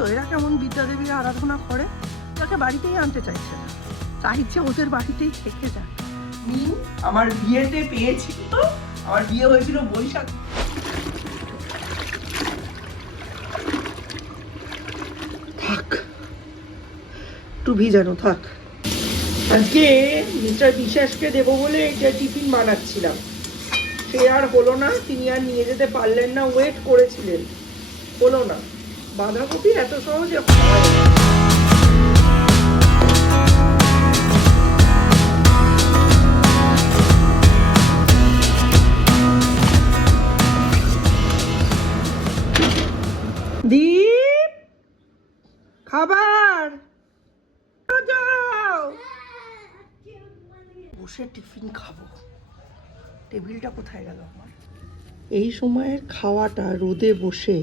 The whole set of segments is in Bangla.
তো, এরা কেমন বিদ্যাদেবীর আরাধনা করে, তাকে বাড়িতেই আনতে চাইছে না। চাইছে ওদের বাড়িতেই থেকে যাক মিন আমার বিয়েতে পেয়েছি তো? আমার বিয়ে হয়েছিল বৈশাখ। থাক, একটু ভিজানো থাক। আজকে মিস্টার বিশ্বাসকে দেবো বলে এটা টিফিন বানাচ্ছিলাম। সে আর হলো না, তিনি আর নিয়ে যেতে পারলেন না, ওয়েট করেছিলেন। হলো না। বাঁধাকপি এত সহজে দীপ, খাবার। বসে টিফিন খাব। টেবিলটা কোথায় গেল আমার? এই সময়ের খাওয়াটা রোদে বসে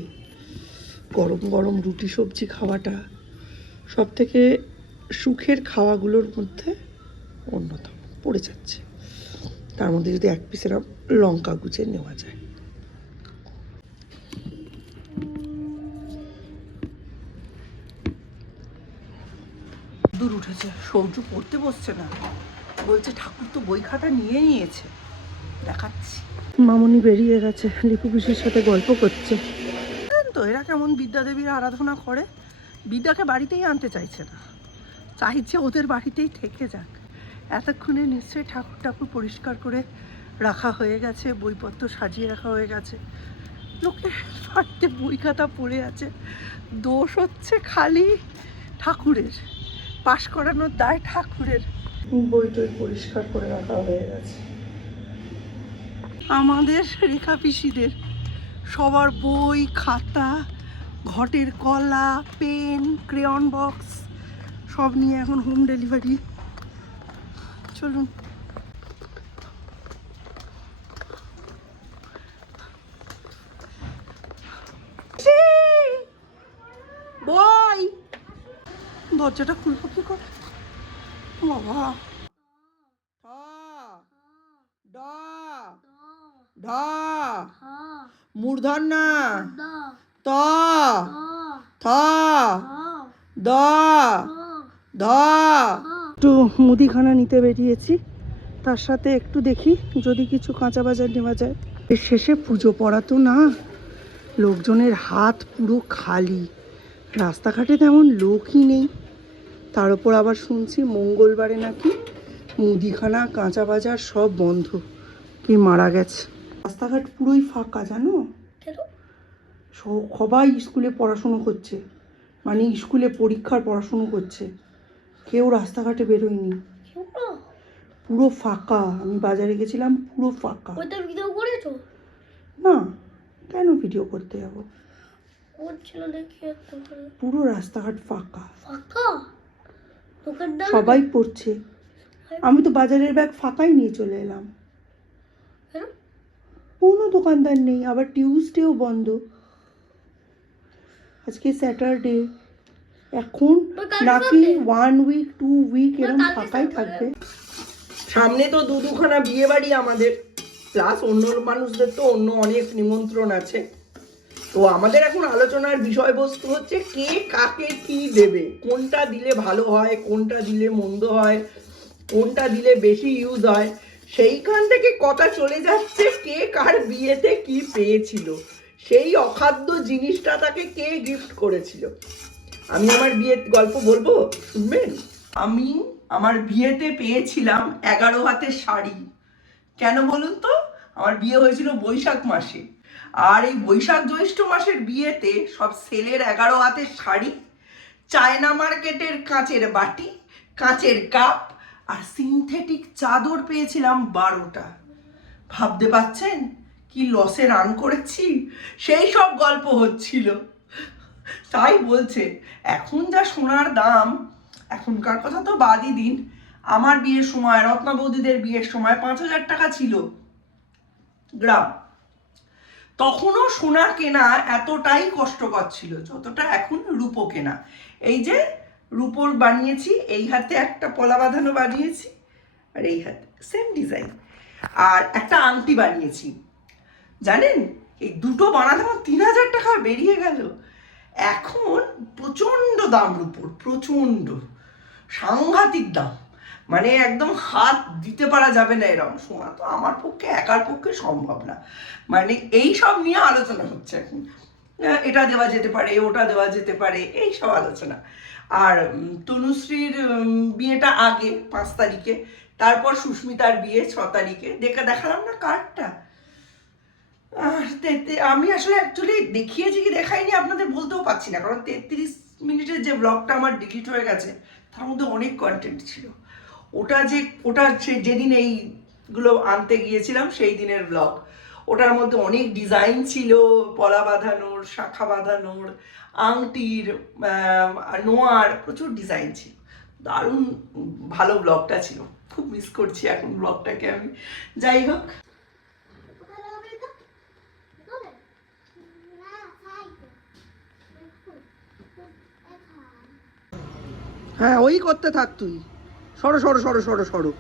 গরম গরম রুটি সবজি খাওয়াটা সব থেকে সুখের খাওয়াগুলোর মধ্যে অন্যতম পড়ে যাচ্ছে। তার মধ্যে যদি এক পিসের লঙ্কা গুচে নেওয়া যায়। দূর উঠেছে সৌর্য পড়তে বসছে না। বলছে ঠাকুর তো বই খাতা নিয়ে নিয়েছে। দেখাচ্ছি। মামনি বেরিয়ে গেছে লিপু পিসির সাথে গল্প করছে। কেমন বিদ্যাদেবীর আরাধনা করে বিদ্যাকে বাড়িতেই আনতে চাইছে না। চাইছে ওদের বাড়িতেই থেকে যাক। এতক্ষণে নিশ্চয়ই ঠাকুর ঠাকুর পরিষ্কার করে রাখা হয়ে গেছে বইপত্র সাজিয়ে রাখা হয়ে গেছে। লোকের বাড়িতে বই খাতা পড়ে আছে দোষ হচ্ছে খালি ঠাকুরের। পাশ করানোর দায় ঠাকুরের। বই টই পরিষ্কার করে রাখা হয়ে গেছে। আমাদের রেখা পিসিদের সবার বই খাতা ঘটের কলা পেন ক্রেয়ন বক্স সব নিয়ে এখন হোম ডেলিভারি চলুন। বই। দরজাটা খুলবো কি করে? বাবা। ড। ঢ। মূর্ধন্য ত থ দ ধ একটু মুদিখানা নিতে বেরিয়েছি। তার সাথে একটু দেখি, যদি কিছু কাঁচা বাজার নেওয়া যায়। এর শেষে পুজো পড়া তো না। লোকজনের হাত পুরো খালি। রাস্তাঘাটে তেমন লোকই নেই। তার উপর আবার শুনছি মঙ্গলবারে নাকি মুদিখানা, কাঁচা বাজার সব বন্ধ। কি মারা গেছে? রাস্তাঘাট পুরোই ফাঁকা, জানো? সবাই স্কুলে পড়াশুনো করছে। মানে স্কুলে পরীক্ষার পড়াশুনো করছে। কেউ রাস্তাঘাটে বেরোয়নি। পুরো ফাঁকা। আমি বাজারে গেছিলাম পুরো ফাঁকা। ভিডিও করেছ? না কেন ভিডিও করতে যাব? পুরো রাস্তাঘাট ফাঁকা। ফাঁকা? সবাই পড়ছে। আমি তো বাজারের ব্যাগ ফাঁকাই নিয়ে চলে এলাম। কোনো? দোকানদার নেই। আবার টিউসডেও বন্ধ। আজকে স্যাটারডে এখন নাকি ওয়ান উইক টু উইক এরকম ফাঁকাই থাকবে। সামনে তো দু দুখানা বিয়ে বাড়ি আমাদের। প্লাস অন্য মানুষদের তো অন্য অনেক নিমন্ত্রণ আছে। তো আমাদের এখন আলোচনার বিষয়বস্তু হচ্ছে কে কাকে কি দেবে? কোনটা দিলে ভালো হয় কোনটা দিলে মন্দ হয় কোনটা দিলে বেশি ইউজ হয়? সেইখান থেকে কথা চলে যাচ্ছে কে কার বিয়েতে কি পেয়েছিল। সেই অখাদ্য জিনিসটা তাকে কে গিফট করেছিল? আমি আমার বিয়ের গল্প বলব? শুনবেন? আমি আমার বিয়েতে পেয়েছিলাম এগারো হাতের শাড়ি। কেন বলুন তো? আমার বিয়ে হয়েছিল বৈশাখ মাসে। আর এই বৈশাখ জ্যৈষ্ঠ মাসের বিয়েতে সব সেলের এগারো হাতের শাড়ি, চায়না মার্কেটের কাঁচের বাটি, কাঁচের কাপ আর সিনথেটিক চাদর পেয়েছিলাম বারোটা। ভাবতে পাচ্ছেন কি লসে রান করেছি? সেই সব গল্প হচ্ছিল। তাই বলছে, এখন যা সোনার দাম, এখনকার কথা তো বাদই দিন। আমার বিয়ের সময়, রত্না বৌদিদের বিয়ের সময় পাঁচ হাজার টাকা ছিল। গ্রাম। তখনও সোনা কেনা এতটাই কষ্টকর ছিল যতটা এখন রূপো কেনা। এই যে, রূপোর বানিয়েছি, এই হাতে একটা পলা বাঁধানো বানিয়েছি, আর এই হাতে সেম ডিজাইন আর একটা আংটি বানিয়েছি। জানেন? এই দুটো বানাতে আমার তিন হাজার টাকা বেরিয়ে গেল। এখন প্রচণ্ড দাম রুপোর প্রচণ্ড। সাংঘাতিক দাম। মানে একদম হাত দিতে পারা যাবে না এরকম সোনা তো আমার পক্ষে, একার পক্ষে সম্ভব না। মানে এই সব নিয়ে আলোচনা হচ্ছে এখন। এটা দেওয়া যেতে পারে, ওটা দেওয়া যেতে পারে, এই সব আলোচনা। আর তনুশ্রীর বিয়েটা আগে, পাঁচ তারিখে। তারপর সুস্মিতার বিয়ে ছ তারিখে। দেখে দেখালাম না কার্ডটা? আমি আসলে অ্যাকচুয়ালি দেখিয়েছি কি দেখাইনি, আপনাদের বলতেও পারছি না। কারণ তেত্রিশ মিনিটের যে ব্লগটা আমার ডিলিট হয়ে গেছে, তার মধ্যে অনেক কন্টেন্ট ছিল। ওটা যে ওটা সে যেদিন এইগুলো আনতে গিয়েছিলাম, সেই দিনের ব্লগ ওটার মধ্যে অনেক ডিজাইন ছিল, পলা বাঁধানোর, শাখা বাঁধানোর, আংটির নোয়ার, প্রচুর ডিজাইন ছিল। দারুণ ভালো ব্লগটা ছিল। খুব মিস করছি এখন ব্লগটাকে আমি। যাই হোক। হ্যাঁ ওই করতে থাক তুই। সরো সরো সরো সরো সরো।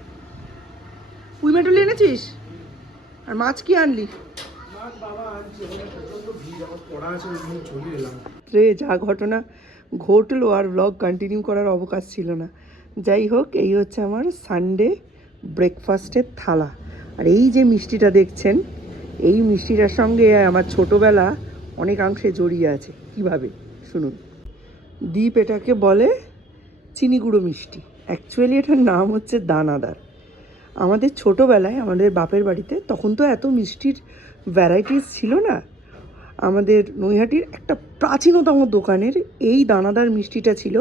পুঁই মেটুলি এনেছিস? আর মাছ কি আনলি? রে যা ঘটনা। ঘটলো আর ব্লগ কন্টিনিউ করার অবকাশ ছিল না। যাই হোক এই হচ্ছে আমার সানডে ব্রেকফাস্টের থালা। আর এই যে মিষ্টিটা দেখছেন এই মিষ্টিটার সঙ্গে আমার ছোটোবেলা অনেকাংশে জড়িয়ে আছে। কীভাবে? শুনুন। দ্বীপ এটাকে বলে চিনি গুঁড়ো মিষ্টি। অ্যাকচুয়ালি এটার নাম হচ্ছে দানাদার। আমাদের ছোটোবেলায় আমাদের বাপের বাড়িতে তখন তো এত মিষ্টির ভ্যারাইটিস ছিল না। আমাদের নৈহাটির একটা প্রাচীনতম দোকানের এই দানাদার মিষ্টিটা ছিল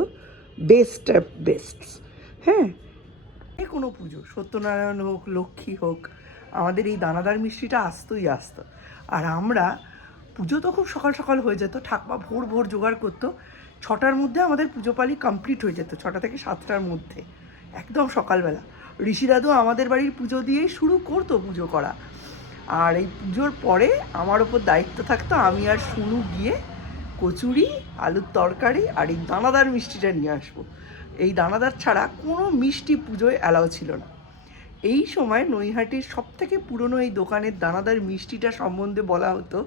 বেস্ট অফ বেস্ট হ্যাঁ? কোনো পুজো, সত্যনারায়ণ হোক, লক্ষ্মী হোক, আমাদের এই দানাদার মিষ্টিটা আসতোই আসতো। আর আমরা পুজো তো খুব সকাল সকাল হয়ে যেত, ঠাকমা ভোর ভোর জোগাড় করতো। ছটার মধ্যে আমাদের পুজো পালি কমপ্লিট হয়ে যেত, ছটা থেকে সাতটার মধ্যে, একদম সকালবেলা। ঋষি দাদু আমাদের বাড়ির পুজো দিয়েই শুরু করতো পুজো করা। আর এই পুজোর পরে আমার ওপর দায়িত্ব থাকতো আমি আর শুনু গিয়ে কচুরি, আলুর তরকারি আর এই দানাদার মিষ্টিটা নিয়ে আসব। এই দানাদার ছাড়া কোনো মিষ্টি পুজোয় অ্যালাউ ছিল না। এই সময় নৈহাটির সব থেকে পুরনো এই দোকানের দানাদার মিষ্টিটা সম্বন্ধে বলা হতো,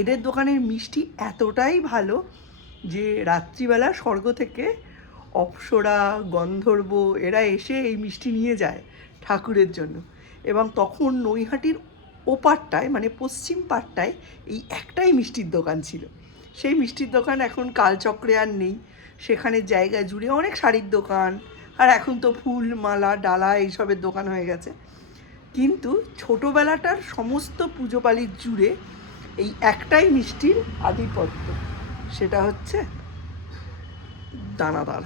এদের দোকানের মিষ্টি এতটাই ভালো যে রাত্রিবেলা স্বর্গ থেকে অপ্সরা, গন্ধর্ব, এরা এসে এই মিষ্টি নিয়ে যায় ঠাকুরের জন্য। এবং তখন নৈহাটির ওপারটায় মানে পশ্চিম পাটটায় এই একটাই মিষ্টির দোকান ছিল। সেই মিষ্টির দোকান এখন কালচক্রে আর নেই। সেখানে জায়গা জুড়ে অনেক শাড়ির দোকান, আর এখন তো ফুল, মালা, ডালা এইসবের দোকান হয়ে গেছে। কিন্তু ছোটোবেলাটার সমস্ত পুজোপালির জুড়ে এই একটাই মিষ্টির আধিপত্য। সেটা হচ্ছে দানাদার।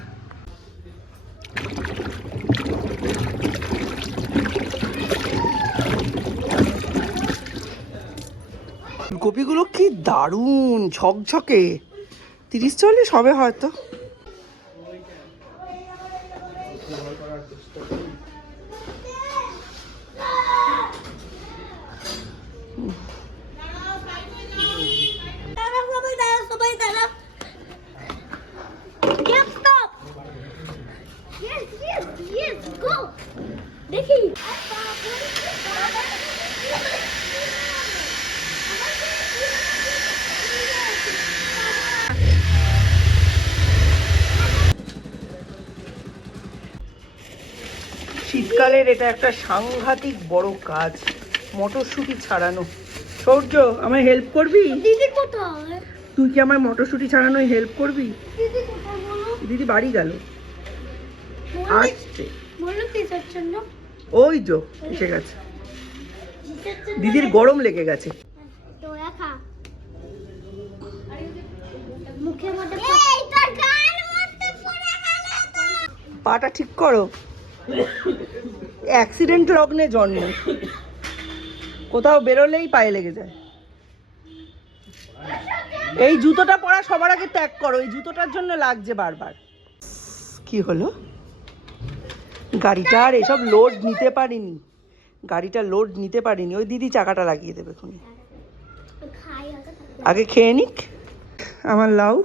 ফুলকপিগুলো কি দারুণ ঝকঝকে। তিরিশ চল্লিশ হবে হয়তো। শীতকালের এটা একটা সাংঘাতিক বড় কাজ মটরশুঁটি ছাড়ানো। সৌর্য আমায় হেল্প করবি? দিদি কোথায়? তুই কি আমার মটরশুঁটি ছাড়ানোয় হেল্প করবি? দিদি কোথায় বলো? দিদি বাড়ি গেল। আসছে। ওই যো এসে গেছে। দিদির গরম লেগে গেছে। পাটা ঠিক করো। অ্যাক্সিডেন্ট লগ্নে জন্ম। কোথাও বেরোলেই পায়ে লেগে যায়। এই জুতোটা পরা সবার আগে ত্যাগ করো, এই জুতোটার জন্য লাগছে বারবার। কি হলো? গাড়িটা আর এসব লোড নিতে পারিনি। গাড়িটা লোড নিতে পারিনি। ওই দিদি চাকাটা লাগিয়ে দেবে খুনি আগে খেয়ে নিক। আমার লাউ,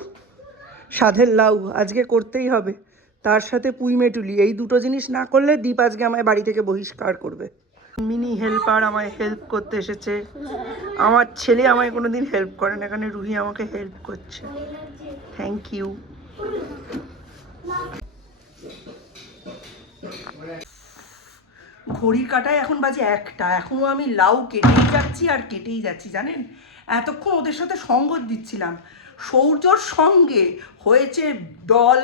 সাধের লাউ আজকে করতেই হবে। তার সাথে পুঁই মেটুলি, এই দুটো জিনিস না করলে দীপ আজকে আমায় বাড়ি থেকে বহিষ্কার করবে। মিনি হেল্পার আমায় হেল্প করতে এসেছে। আমার ছেলে আমায় কোনোদিন হেল্প করে না, এখানে রুহি আমাকে হেল্প করছে। থ্যাংক ইউ ঘড়ির কাটায় এখন বাজে একটা এখনও আমি লাউ কেটেই যাচ্ছি আর কেটেই যাচ্ছি, জানেন? এতক্ষণ ওদের সাথে সঙ্গ দিচ্ছিলাম। সৌর্যর সঙ্গে হয়েছে ডল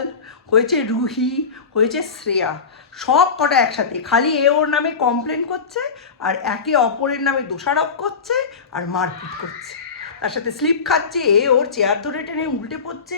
হয়েছে রুহি, হয়েছে শ্রেয়া। সব কটা একসাথে। খালি এ ওর নামে কমপ্লেন করছে আর একে অপরের নামে দোষারোপ করছে আর মারপিট করছে। তার সাথে স্লিপ খাচ্ছে, এ ওর চেয়ার ধরে টেনে উল্টে পড়ছে।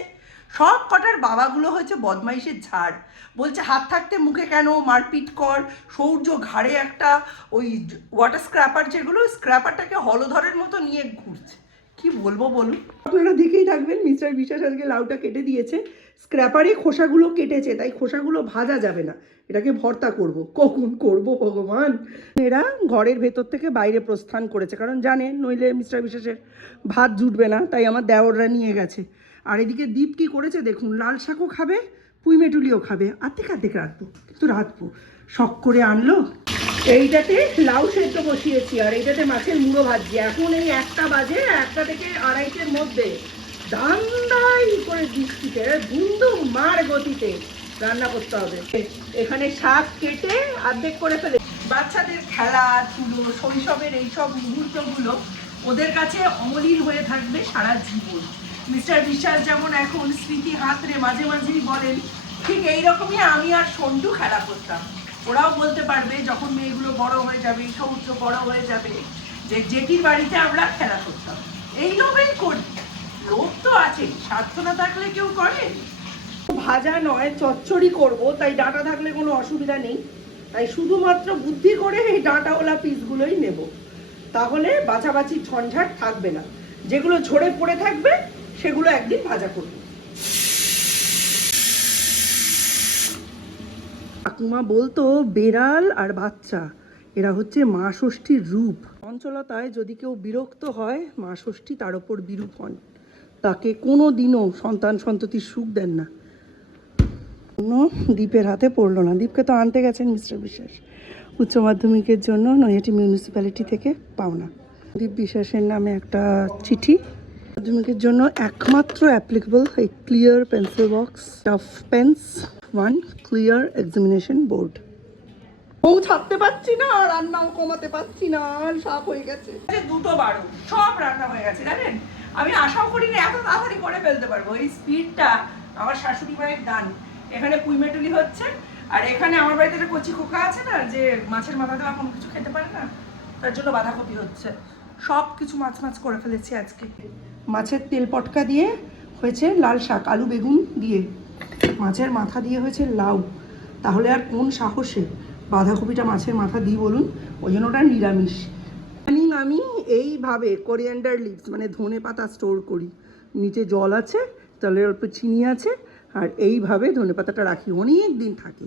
সব কটার বাবাগুলো হয়েছে বদমাইশের ঝাড়। বলছে, হাত থাকতে মুখে কেন? মারপিট কর। সৌর্য ঘাড়ে একটা ওই ওয়াটার স্ক্র্যাপার যেগুলো স্ক্র্যাপারটাকে হলধরের মতো নিয়ে ঘুরছে। কি বলব বলুন? আপনারা দেখেই থাকবেন, মিস্টার বিশ্বাস আজকে লাউটা কেটে দিয়েছে। স্ক্র্যাপারে খোসাগুলো কেটেছে, তাই খোসাগুলো ভাজা যাবে না। এটাকে ভর্তা করব। কখন করব ভগবান? এরা ঘরের ভেতর থেকে বাইরে প্রস্থান করেছে, কারণ জানেন, নইলে মিস্টার বিশ্বাসের ভাত জুটবে না, তাই আমার দেওররা নিয়ে গেছে। আর এদিকে দীপ কি করেছে দেখুন, লাল শাকও খাবে পুইমেটুলিও খাবে। আর্ধেক আর্ধেক রাখব কিন্তু রাখব শখ করে আনলো? এইটাতে লাউ সেদ্ধ বসিয়েছি আর এইটাতে মাছের মুড়ো ভাজছি। এখন এই একটা বাজে, একটা থেকে আড়াইটের মধ্যে দান্দাই করে বৃষ্টিতে বুন্দু মার গতিতে রান্না করতে হবে। এখানে শাক কেটে অর্ধেক করে ফেলে বাচ্চাদের খেলা ধুলো শৈশবের এইসব মুহূর্তগুলো ওদের কাছে অমলিন হয়ে থাকবে সারা জীবন। মিস্টার বিশ্বাস যেমন এখন স্মৃতি হাতরে মাঝে মাঝেই বলেন, ঠিক এইরকমই আমি আর সন্টু খেলা করতাম। ওরাও বলতে পারবে যখন মেয়েগুলো বড় হয়ে যাবে সমুদ্র বড় হয়ে যাবে, যে জেঠির বাড়িতে আমরা খেলা করতাম। এই লোভেই করি। লোভ তো আছে স্বার্থ না থাকলে কেউ করে। ভাজা নয়, চচ্চড়ি করব, তাই ডাঁটা থাকলে কোনো অসুবিধা নেই। তাই শুধুমাত্র বুদ্ধি করে এই ডাঁটাওয়ালা পিসগুলোই নেব। তাহলে বাছাবাছি ঝঞ্ঝাট থাকবে না। যেগুলো ঝরে পড়ে থাকবে, সেগুলো একদিন ভাজা করব। ঠাকুমা বলতো, বেড়াল আর বাচ্চা, এরা হচ্ছে মা ষষ্ঠীর রূপ। অঞ্চলতায় যদি কেউ বিরক্ত হয়, মা ষষ্ঠী তার ওপর বিরূপ হন। তাকে কোনো দিনও সন্তান সন্ততির সুখ দেন না। কোনো দ্বীপের হাতে পড়ল না। দ্বীপকে তো আনতে গেছেন মিস্টার বিশ্বাস। উচ্চ মাধ্যমিকের জন্য নৈহাটি মিউনিসিপ্যালিটি থেকে পাওনা। দীপ বিশ্বাসের নামে একটা চিঠি মাধ্যমিকের জন্য একমাত্র অ্যাপ্লিকেবল এই clear pencil box tough pens one clear examination board ও ছাড়তে পারছি না রান্নাও কমাতে পারছি না সাপ হয়ে গেছে। দুটো বারো সব রান্না হয়ে গেছে জানেন? আমি আশাও করি না এত তাড়াতাড়ি করে ফেলতে পারব। এই স্পিডটা আমার শাশুড়ি মায়ের দান। এখানে পুইমেটুলি হচ্ছে আর এখানে আমার বাড়িতে একটা কচি খোকা আছে না যে মাছের মাথা দেওয়া কোনো কিছু খেতে পারে না তার জন্য বাঁধাকপি হচ্ছে। সব কিছু মাছ মাছ করে ফেলেছি আজকে। মাছের তেল পটকা দিয়ে হয়েছে লাল শাক, আলু বেগুন দিয়ে। মাছের মাথা দিয়ে হয়েছে লাউ। তাহলে আর কোন সাহসে বাঁধাকপিটা মাছের মাথা দিই বলুন? ওই জন্য ওটা নিরামিষ। ইদানিং আমি এইভাবে কোরিয়ান্ডার লিভস মানে ধনে পাতা স্টোর করি। নিচে জল আছে জলের অল্প চিনি আছে, আর এইভাবে ধনে পাতাটা রাখি। অনেক দিন থাকে।